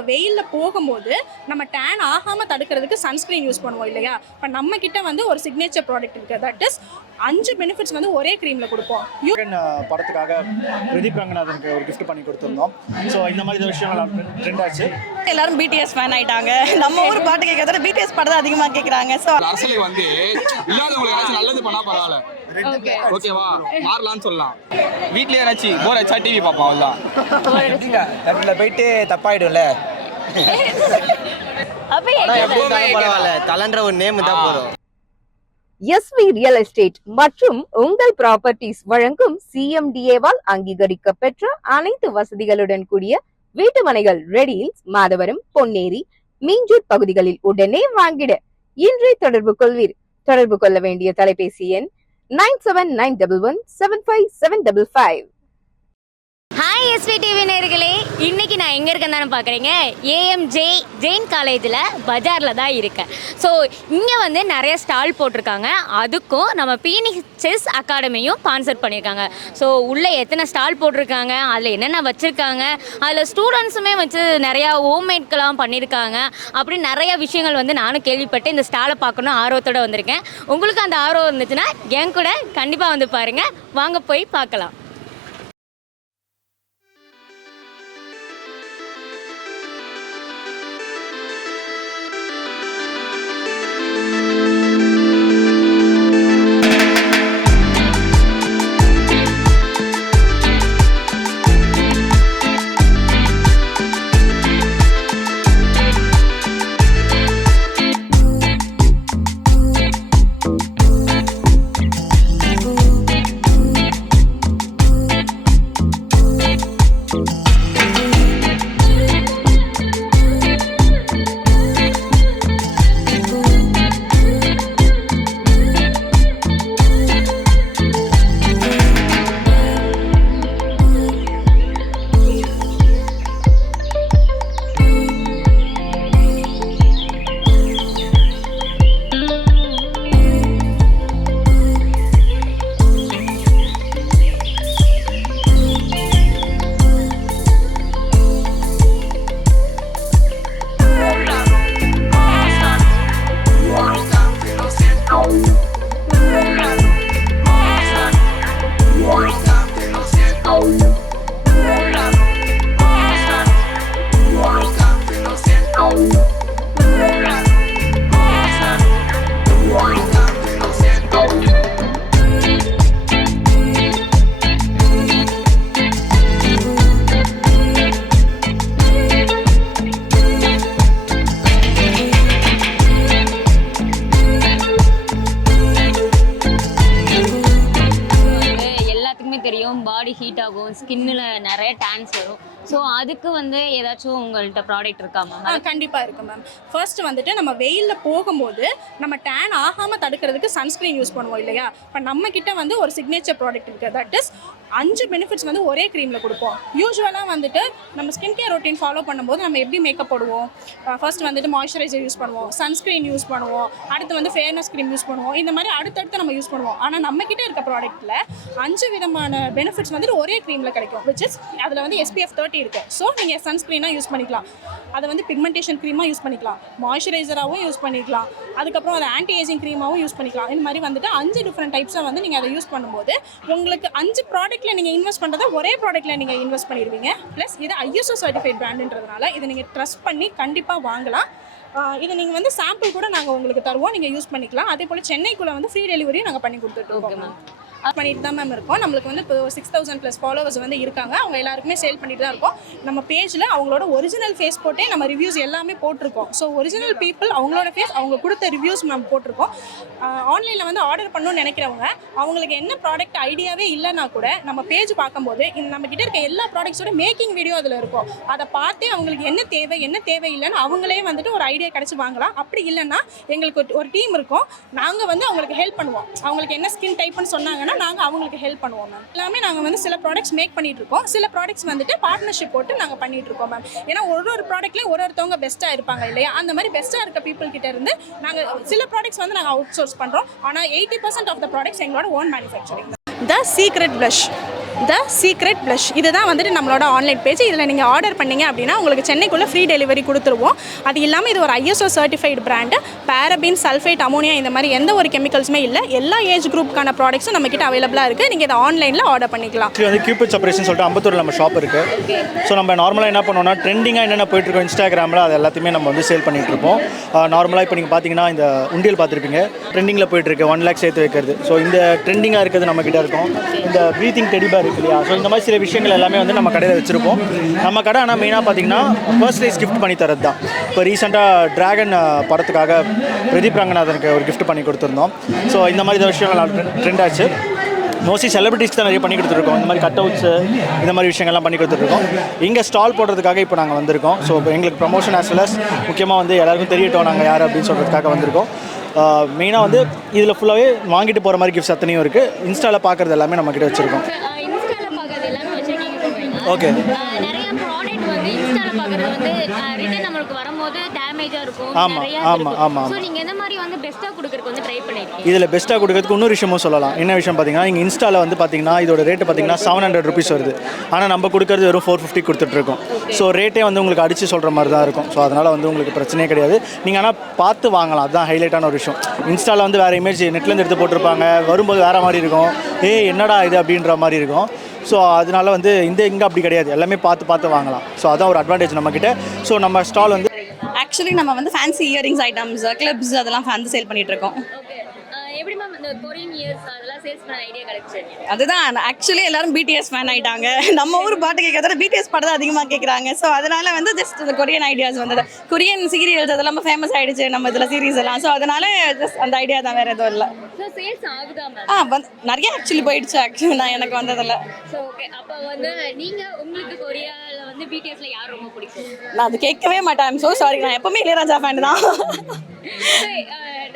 நம்ம வெயிலில் போகும்போது நம்ம டேன் ஆகாமல் தடுக்கிறதுக்கு சன்ஸ்க்ரீன் யூஸ் பண்ணுவோம் இல்லையா. இப்போ நம்ம கிட்ட வந்து ஒரு சிக்னேச்சர் ப்ராடக்ட் இருக்குது. தட் இஸ் 5 பெனிஃபிட்ஸ் வந்து ஒரே க்ரீமில் கொடுப்போம். படத்துக்காக பிரதீப் ரங்கநாதனுக்கு ஒரு கிஃப்ட் பண்ணி கொடுத்துருந்தோம். ஸோ இந்த மாதிரி விஷயங்கள் ட்ரெண்ட் ஆச்சு. எல்லாரும் பிடிஎஸ் ஃபேன் ஆயிட்டாங்க. நம்ம ஊர் பாட்டு கேட்கறத பிடிஎஸ் பாட்டு தான் அதிகமாக கேட்குறாங்க. ஸோ அரசியல் வந்து இல்லாதவங்களுக்கு ஏதாச்சும் நல்லது பண்ணா பரவாயில்ல, ஓகேவா, மாறலாம்னு சொல்லலாம். வீட்லயே ஏதாச்சும் போர் அடிச்சா டிவி பார்ப்போம், அவ்வளோதான். போயிட்டு தப்பாயிடும்ல, பரவாயில்ல, தலன்ற ஒரு நேம் தான் போதும். எஸ்வி ரியல் எஸ்டேட் மற்றும் உங்கள் ப்ராப்பர்ட்டிஸ் வழங்கும் சிஎம்டிஏவால் அங்கீகரிக்க பெற்ற அனைத்து வசதிகளுடன் கூடிய வீட்டு மனைகள் ரெடியில்ஸ், மாதவரம், பொன்னேரி, மீஞ்சூர் பகுதிகளில் உடனே வாங்கிட இன்றே தொடர்பு கொள்வீர். தொடர்பு கொள்ள வேண்டிய தொலைபேசி எண் 9791175755. ஹாய் எஸ்வி டிவி நேயர்களே, இன்னைக்கு நான் எங்கே இருக்கேன்னு பார்க்குறீங்க, ஏஎம்ஜே ஜெயின் காலேஜில் பஜாரில் தான் இருக்கேன். ஸோ இங்கே வந்து நிறைய ஸ்டால் போட்டிருக்காங்க. அதுக்கும் நம்ம பீனிக்ஸ் செஸ் அகாடமியும் ஸ்பான்சர் பண்ணியிருக்காங்க. ஸோ உள்ளே எத்தனை ஸ்டால் போட்டிருக்காங்க, அதில் என்னென்ன வச்சுருக்காங்க, அதில் ஸ்டூடெண்ட்ஸுமே வச்சு நிறையா ஹோம்மேட்கெலாம் பண்ணியிருக்காங்க. அப்படி நிறைய விஷயங்கள் வந்து நானும் கேள்விப்பட்டு இந்த ஸ்டாலை பார்க்கணும் ஆர்வத்தோடு வந்திருக்கேன். உங்களுக்கு அந்த ஆர்வம் இருந்துச்சுன்னா என் கூட கண்டிப்பாக வந்து பாருங்கள். வாங்க போய் பார்க்கலாம். பாடி ஹீட் ஆகும், ஸ்கின்னில் நிறைய டேன்ஸ் வரும். ஸோ அதுக்கு வந்து ஏதாச்சும் உங்கள்கிட்ட ப்ராடக்ட் இருக்கா மேம்? கண்டிப்பாக இருக்குது மேம். ஃபர்ஸ்ட் வந்துட்டு நம்ம வெயிலில் போகும்போது நம்ம டேன் ஆகாமல் தடுக்கிறதுக்கு சன்ஸ்க்ரீன் யூஸ் பண்ணுவோம் இல்லையா. இப்போ நம்ம கிட்ட வந்து ஒரு சிக்னேச்சர் ப்ராடக்ட் இருக்குது. தட் இஸ் 5 பெனிஃபிட்ஸ் வந்து ஒரே க்ரீமில் கொடுப்போம். யூஸ்வலாக வந்துட்டு நம்ம ஸ்கின் கேர் ரொட்டீன் ஃபாலோ பண்ணும்போது நம்ம எப்படி மேக்கப் போடுவோம், ஃபர்ஸ்ட் வந்துட்டு மாய்ஸ்சரைசர் யூஸ் பண்ணுவோம், சன்ஸ்க்ரீன் யூஸ் பண்ணுவோம், அடுத்து வந்து ஃபேர்னஸ் க்ரீம் யூஸ் பண்ணுவோம். இந்த மாதிரி அடுத்தடுத்து நம்ம யூஸ் பண்ணுவோம். ஆனால் நம்மக்கிட்ட இருக்க ப்ராடக்ட்டில் 5 விதமான பெனிஃபிட்ஸ் வந்துட்டு ஒரே க்ரீமில் கிடைக்கும். விச் இஸ் அதில் வந்து SPF 30 இருக்குது. ஸோ நீங்கள் சன்ஸ்க்ரீனாக யூஸ் பண்ணிக்கலாம், அதை வந்து பிக்மெண்டேஷன் க்ரீமாக யூஸ் பண்ணிக்கலாம், மாய்ஸ்சரைசராகவும் யூஸ் பண்ணிக்கலாம், அதுக்கப்புறம் அதை ஆன்டி ஏஜிங் க்ரீமாகவும் யூஸ் பண்ணிக்கலாம். இந்த மாதிரி வந்துட்டு 5 டிஃப்ரெண்ட் டைப்ஸாக வந்து நீங்கள் அதை யூஸ் பண்ணும்போது உங்களுக்கு 5 ப்ராடக்ட்டில் நீங்கள் இன்வெஸ்ட் பண்ணுறதை ஒரே ப்ராடக்ட்டில் நீங்கள் இன்வெஸ்ட் பண்ணிடுவீங்க. ப்ளஸ் இது ISO சர்டிஃபைட் பிராண்டுன்றதுனால இதை நீங்கள் ட்ரஸ்ட் பண்ணி கண்டிப்பாக வாங்கலாம். இது நீங்கள் வந்து சாம்பிள் கூட நாங்கள் உங்களுக்கு தருவோம், நீங்கள் யூஸ் பண்ணிக்கலாம். அதே போல் சென்னைக்குள்ளே வந்து ஃப்ரீ டெலிவரியும் நாங்கள் பண்ணி கொடுத்துட்ருக்கோம் மேம். பண்ணிட்டு தான் மேம் இருக்கோம். நம்மளுக்கு வந்து இப்போ 6000+ ஃபாலோவர்ஸ் வந்து இருக்காங்க. அவங்க எல்லாருக்குமே சேல் பண்ணிட்டு தான் இருக்கோம். நம்ம பேஜில் அவங்களோட ஒரிஜினல் ஃபேஸ் போட்டே நம்ம ரிவ்யூஸ் எல்லாமே போட்டிருக்கோம். ஸோ ஒரிஜினல் பீப்புள் அவங்களோட ஃபேஸ் அவங்க கொடுத்த ரிவ்யூஸ் நம்ம போட்டிருக்கோம். ஆன்லைனில் வந்து ஆர்டர் பண்ணணும்னு நினைக்கிறவங்க அவங்களுக்கு என்ன ப்ராடக்ட் ஐடியாவே இல்லைன்னா கூட நம்ம பேஜ் பார்க்கும்போது நம்மக்கிட்ட இருக்க எல்லா ப்ராடக்ட்ஸோட மேக்கிங் வீடியோ அதில் இருக்கும். அதை பார்த்தே அவங்களுக்கு என்ன தேவை இல்லைன்னு அவங்களே வந்துட்டு ஒரு ஐடியா கிடச்சி வாங்கலாம். அப்படி இல்லைன்னா எங்களுக்கு ஒரு டீம் இருக்கும். நாங்கள் வந்து அவங்களுக்கு ஹெல்ப் பண்ணுவோம். அவங்களுக்கு என்ன ஸ்கின் டைப்னு சொன்னாங்கன்னா நாங்கள் அவங்களுக்கு ஹெல்ப் பண்ணுவோம் மேம். எல்லாமே நாங்கள் வந்து சில ப்ராடக்ட்ஸ் மேக் பண்ணிட்டு இருக்கோம், சில ப்ராடக்ட்ஸ் வந்துட்டு பார்ட்னர்ஷிப் போட்டு நாங்கள் பண்ணிட்டு இருக்கோம் மேம். ஏன்னா ஒரு ப்ராடக்ட்லேயும் ஒருத்தவங்க பெஸ்ட்டாக இருப்பாங்க இல்லையா. அந்த மாதிரி பெஸ்ட்டாக இருக்க பீப்புள் கிட்ட இருந்து நாங்கள் சில ப்ராடக்ட்ஸ் வந்து நாங்கள் அவுட் சோர்ஸ் பண்ணுறோம். ஆனால் 80% ஆஃப் த ப்ராடக்ட்ஸ் எங்களோட own manufacturing. The secret blush the secret blush. இதுதான் வந்துட்டு நம்மளோட ஆன்லைன் பேஜ். இதில் நீங்கள் ஆர்டர் பண்ணீங்க அப்படின்னா உங்களுக்கு சென்னைக்குள்ளே ஃப்ரீ டெலிவரி கொடுத்துருவோம். அது இல்லாமல் இது ஒரு ISO certified brand. Paraben, sulphate, ammonia இந்த மாதிரி எந்த ஒரு கெமிக்கல்ஸுமே இல்லை. எல்லா ஏஜ் குரூப்புக்கான ப்ராடக்ட்ஸும் நம்மக்கிட்ட அவைலபிளாக இருக்குது. நீங்கள் இதை ஆன்லைனில் ஆர்டர் பண்ணிக்கலாம். இது வந்து கியூபிட் செப்பரேஷன் சொல்லிட்டு அம்பத்தூரில் நம்ம ஷாப் இருக்குது. ஸோ நம்ம நார்மலாக என்ன பண்ணோம்னா ட்ரெண்டிங்காக என்னென்ன போயிட்டுருக்கோம் இன்ஸ்டாகிராமில் அது எல்லாத்தையுமே நம்ம வந்து சேல் பண்ணிகிட்டு இருப்போம். நார்மலாக இப்போ நீங்கள் பார்த்தீங்கன்னா இந்த உண்டியல் பார்த்துருப்பீங்க, ட்ரெண்டிங்கில் போயிட்டுருக்கு 1 lakh சேர்த்து வைக்கிறது. ஸோ இந்த ட்ரெண்டிங்காக இருக்கிறது நம்மக்கிட்ட இருக்கும். இந்த ப்ரீத்திங் டெடி பேர் இருக்கு இல்லையா, ஸோ இந்த மாதிரி சில விஷயங்கள் எல்லாமே வந்து நம்ம கடையில் வச்சுருப்போம். நம்ம கடை ஆனால் மெயினாக பார்த்தீங்கன்னா பர்சனலைஸ் கிஃப்ட் பண்ணி தரது தான். இப்போ ரீசெண்டாக டிராகன் படத்துக்காக பிரதீப் ரங்கநாதனுக்கு ஒரு கிஃப்ட் பண்ணி கொடுத்துருந்தோம். ஸோ இந்த மாதிரி விஷயங்கள் ட்ரெண்ட் ஆச்சு. மோஸ்ட்லி செலிபிரிட்டிஸ் தான் நிறைய பண்ணி கொடுத்துருக்கோம். இந்த மாதிரி கட் அவுட்ஸு இந்த மாதிரி விஷயங்கள்லாம் பண்ணி கொடுத்துருக்கோம். இங்கே ஸ்டால் போடுறதுக்காக இப்போ நாங்கள் வந்திருக்கோம். ஸோ இப்போ எங்களுக்கு ப்ரமோஷன் ஆஸ் வெல் அஸ் முக்கியமாக வந்து எல்லாருக்கும் தெரியட்டும் நாங்கள் யார் அப்படின்னு சொல்கிறதுக்காக வந்திருக்கோம். மெயினாக வந்து இதில் ஃபுல்லாகவே வாங்கிட்டு போகிற மாதிரி கிஃப்ட்ஸ் அத்தனையும் இருக்குது. இன்ஸ்டாவில் பார்க்குறது எல்லாமே நம்மக்கிட்ட வச்சுருக்கோம். இன்ஸ்டால பார்க்கறது எல்லாமே வச்சிருக்கீங்க. ஓகே. நிறைய ப்ராடக்ட் வந்து இன்ஸ்டால பார்க்கறது வந்து ரிட்டன் நம்மளுக்கு வரும்போது டேமேஜா இருக்கும். ஆமாம். ஸோ நீங்கள் எந்த மாதிரி வந்து பெஸ்ட்டாக கொடுக்கறதுக்கு வந்து ட்ரை பண்ணிருக்கீங்க? இதில் பெஸ்ட்டாக கொடுக்கறதுக்கு இன்னொரு விஷயமும் சொல்லலாம். என்ன விஷயம் பார்த்தீங்கன்னா இங்கே இன்ஸ்டாவில் வந்து பார்த்தீங்கன்னா இதோட ரேட்டு பார்த்தீங்கன்னா 700 rupees வருது. ஆனால் நம்ம கொடுக்கறது வெறும் 450 கொடுத்துட்ருக்கோம். ஸோ ரேட்டே வந்து உங்களுக்கு அடித்து சொல்கிற மாதிரி தான் இருக்கும். ஸோ அதனால் வந்து உங்களுக்கு பிரச்சனையே கிடையாது. நீங்கள் ஆனால் பார்த்து வாங்கலாம். அதுதான் ஹைலைட்டான ஒரு விஷயம். இன்ஸ்டாவில் வந்து வேறு இமேஜ் நெட்லேருந்து எடுத்து போட்டிருப்பாங்க, வரும்போது வேறு மாதிரி இருக்கும். என்னடா இது அப்படின்ற மாதிரி இருக்கும். ஸோ அதனால வந்து இங்கே அப்படி கிடையாது. எல்லாமே பார்த்து வாங்கலாம். ஸோ அதான் ஒரு அட்வான்டேஜ் நம்மக்கிட்ட. ஸோ நம்ம ஸ்டால் வந்து ஆக்சுவலி நம்ம வந்து ஃபேன்சி இயரிங்ஸ் ஐட்டம்ஸ், கிளிப்ஸ் அதெல்லாம் வந்து சேல் பண்ணிட்டு இருக்கோம். ஓகே. எப்படி மேம் இந்த கொரியன் இயர்ஸ் அதெல்லாம் சேல்ஸ் பண்ண ஐடியா கிடைச்சு? அதுதான் ஆக்சுவலி எல்லாரும் BTS ஃபேன் ஆயிட்டாங்க. நம்ம ஊர் பாட்டு கேட்கறத BTS பாட்டு தான் அதிகமாக கேட்குறாங்க. ஸோ அதனால வந்து ஜஸ்ட் இந்த கொரியன் ஐடியாஸ் வந்தது. கொரியன் சீரியல்ஸ் அதெல்லாம் ஃபேமஸ் ஆயிடுச்சு நம்ம இதில் சீரீஸ் எல்லாம். ஸோ அதனால ஜஸ்ட் அந்த ஐடியா தான், வேறு எதுவும் இல்லை. ஸோ சேல்ஸ் ஆகுதா மேம்? நிறைய ஆக்சுவலி போயிடுச்சு. ஆக்சுவலி நான் எனக்கு வந்ததில்ல. So okay. அப்போ வந்து நீங்கள் உங்களுக்கு கொரியாவில் வந்து BTSல யார் ரொம்ப பிடிக்கும்? நான் அது கேட்கவே மாட்டேன். I'm so sorry. நான் எப்பவுமே இளையராஜா ஃபேன் தான்.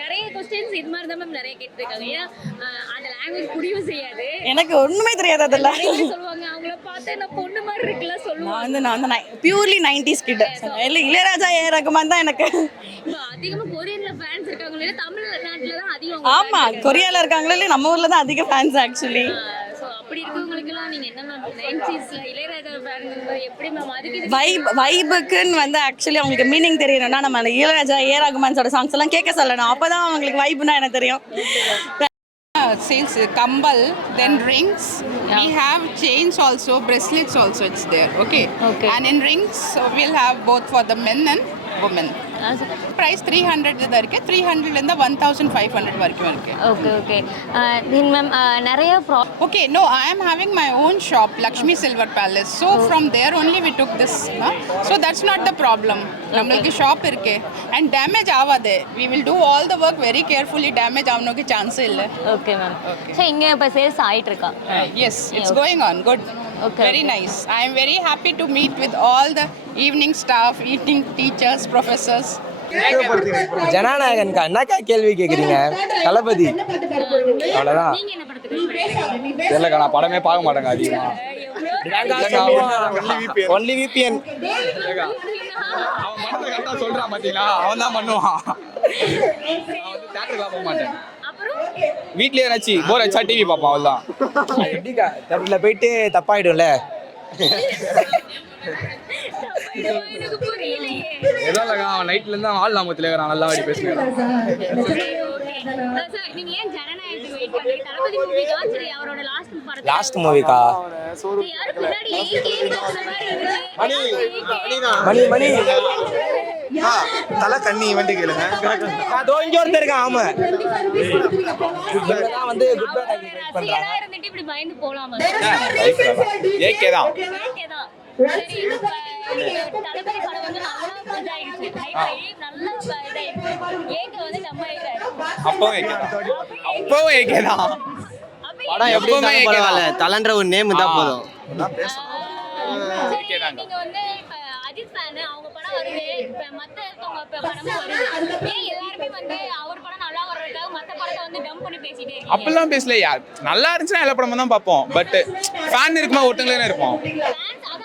நிறைய கொஸ்டின்ஸ் இது மாதிரி தான் மேம் நிறைய கேட்டிருக்காங்க. ஏன்னா அந்த லாங்குவேஜ் புரியவும் செய்யாது. எனக்கு ஒன்றுமே தெரியாது அதில். சொல்லுவாங்க அவங்கள பார்த்து நான் பொண்ணு மாதிரி இருக்குல்ல சொல்லுவாங்க. நான் வந்து பியூர்லி 90s கிட். இல்லை இளையராஜா ரகுமான் தான் எனக்கு. அதிகமாக கொரியன்ல ஃபேன்ஸ் இருக்காங்களே, தமிழ்நாட்டில் தான் அதிகம். ஆமாம், கொரியாவில் இருக்காங்களே இல்லை, நம்ம ஊரில் தான் அதிக ஃபேன்ஸ் ஆக்சுவலி. ஸோ அப்படி இருக்கவங்களுக்குலாம் நீங்கள் என்ன மேம் 90sல இளையராஜா ஃபேன் எப்படி மேம் அதுக்கு வைபுக்குன்னு வந்து ஆக்சுவலி அவங்களுக்கு மீனிங் தெரியணும்னா நம்ம அந்த இளையராஜா ரகுமான்ஸோட சாங்ஸ் எல்லாம் கேட்க சொல்லணும். அப்போ தான் அவங்களுக்கு வைப்புனா எனக்கு தெரியும். Sales kambal, then rings. Yeah. We have chains also, bracelets also. It's there. Okay. And in rings, so we'll have both for the men and women. Price 300 இது இருக்கு. 300 ல இருந்து 1500 வரைக்கும் இருக்கு. ஓகே. then ma'am நிறைய Okay, no, I am having my own shop, Lakshmi Silver Palace. So from there only we took this. So that's not the problem. நம்மளுக்கு shop இருக்கு and damage ஆகாது. We will do all the work very carefully. Damage ஆகணும்க்கு chance இல்ல. Okay ma'am. So இங்கே இப்போ sales ஆயிட்டு இருக்கா? Yes, it's going on. Good. Okay. Very nice. I am very happy to meet with all the evening staff, evening teachers, professors. ஜனநாயகன்கா என்னக்கா கேள்வி கேட்குறீங்க? தளபதி அவ்வளோதான். நீங்க என்ன படத்துக்கு? தெரியலக்கா, நான் படமே பார்க்க மாட்டேங்க அதிகமாக. Only VPN. அவன் மனதை கரெக்டாக சொல்கிறான் பார்த்தீங்களா, அவன் தான் பண்ணுவான். நான் வந்து தேட்டருக்கு போக மாட்டேன். வீட்லயே ஏதாச்சும் போர் அடிச்சா டிவி பார்ப்போம், அவ்வளோதான். எப்படிக்கா தேட்டரில் போயிட்டு தப்பாயிடும்ல? எனக்கு புரியலையே. ஏதோ இல்லைக்கா, அவன் நைட்லேருந்து ஆள் நாமத்தில் இருக்கிறான், நல்லா வாடி பேசுகிறேன். நீங்க ஏன் ஜனநாயகத்துக்கு வெயிட் பண்றீங்க? தளபதி மூவி தான் சரி, அவரோட லாஸ்ட் மூவிக்கா. யாரு பின்னாடி கேம் பேசுற மாதிரி இருக்கு. மணி தலை கண்ணி வண்டி கேளுங்க. அதோ இங்க ஒருத்தர் இருக்கான். ஆமா, வந்து குட் பை டைம் வெயிட் பண்றாங்க. ரசிகனா இருந்துட்டு இப்படி பயந்து போலாமா? ஏகே தான். சரி, தளபதி படம் வந்து நல்லா இதாயிடுச்சு. நல்லா இதாயிடுச்சு. ஏகே வந்து நம்ம அப்பவும் ஏகே தான். படம் எப்படி பரவாயில்ல, தலன்ற ஒரு நேம் தான் போதும். நீங்க வந்து அஜித் ஃபேன், அவங்க படம் வருது, இப்ப மத்த இருக்கவங்க படமும் வருது. ஏன் எல்லாருமே வந்து அவர் படம் நல்லா வர்றதுக்காக மத்த படத்தை வந்து டம்ப் பண்ணி பேசிட்டே இருக்கீங்க? அப்படிலாம் பேசல. யார் நல்லா இருந்துச்சுன்னா எல்லா படமும் தான் பார்ப்போம். பட் ஃபேன் இருக்குமா ஒருத்தங்களே இருப்போம்.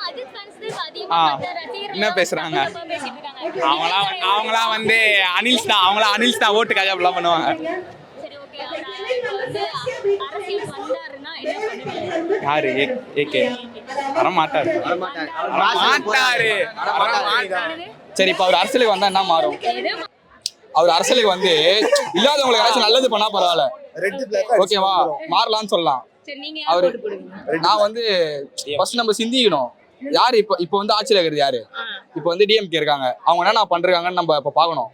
அஜித் ஃபேன்ஸ் அதிகமா ரசிகர்கள் என்ன பேசுறாங்க? பேசிட்டு இருக்காங்க. அவங்களாம் வந்து அனில்ஸ் தான் ஓட்டுக்காக அப்படிலாம் பண்ணுவாங்க. சரி, ஓகே. வந்து அரசியல் வந்தாருன்னா யாரு ஏகே வர மாட்டாரு சரி இப்போ அவர் அரசியலுக்கு வந்தா என்ன மாறும்? அவர் அரசியலுக்கு வந்து இல்லாதவங்களுக்கு ஏதாச்சும் நல்லது பண்ணா பரவாயில்ல, ஓகேவா, மாறலாம்னு சொல்லலாம். அவரு நான் வந்து ஃபர்ஸ்ட் நம்ம சிந்திக்கணும், யாரு இப்போ வந்து ஆட்சியில் இருக்கிறது யாரு? இப்போ வந்து டிஎம்கே இருக்காங்க, அவங்க என்ன பண்றாங்கன்னு நம்ம இப்போ பார்க்கணும்.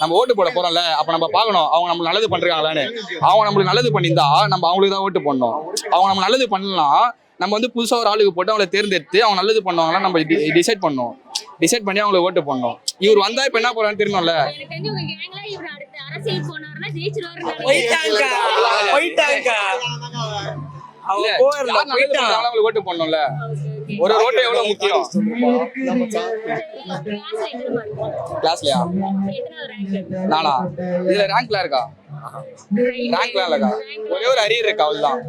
நம்ம ஓட்டு போட போறோம்ல, அப்ப நம்ம பார்க்கணும் அவங்க நம்மளுக்கு நல்லது பண்றாங்களான்னு. அவங்க நம்மளுக்கு நல்லது பண்ணியிருந்தா நம்ம அவங்களுக்கு தான் ஓட்டு போடணும். அவங்க நம்ம நல்லது பண்ணலாம், நம்ம வந்து புதுசா ஒரு ஆளுக்கு போட்டு அவங்களை தேர்ந்தெடுத்து அவங்க நல்லது பண்ணுவாங்களா நம்ம டிசைட் பண்ணணும். டிசைட் பண்ணி அவங்களுக்கு ஓட்டு போடணும். இவர் வந்தா இப்ப என்ன போறான்னு தெரியணும்ல. ஓட்டு போடணும்ல. ஒரு ஓட்டு எவ்வளவு முக்கியம்? கிளாஸ்லயா நானா? இதுல ரேங்க்ல இருக்கா? ரேங்க்ல இருக்கா? ஒரே ஒரு அரியர் இருக்கா, அவ்வளவுதான்.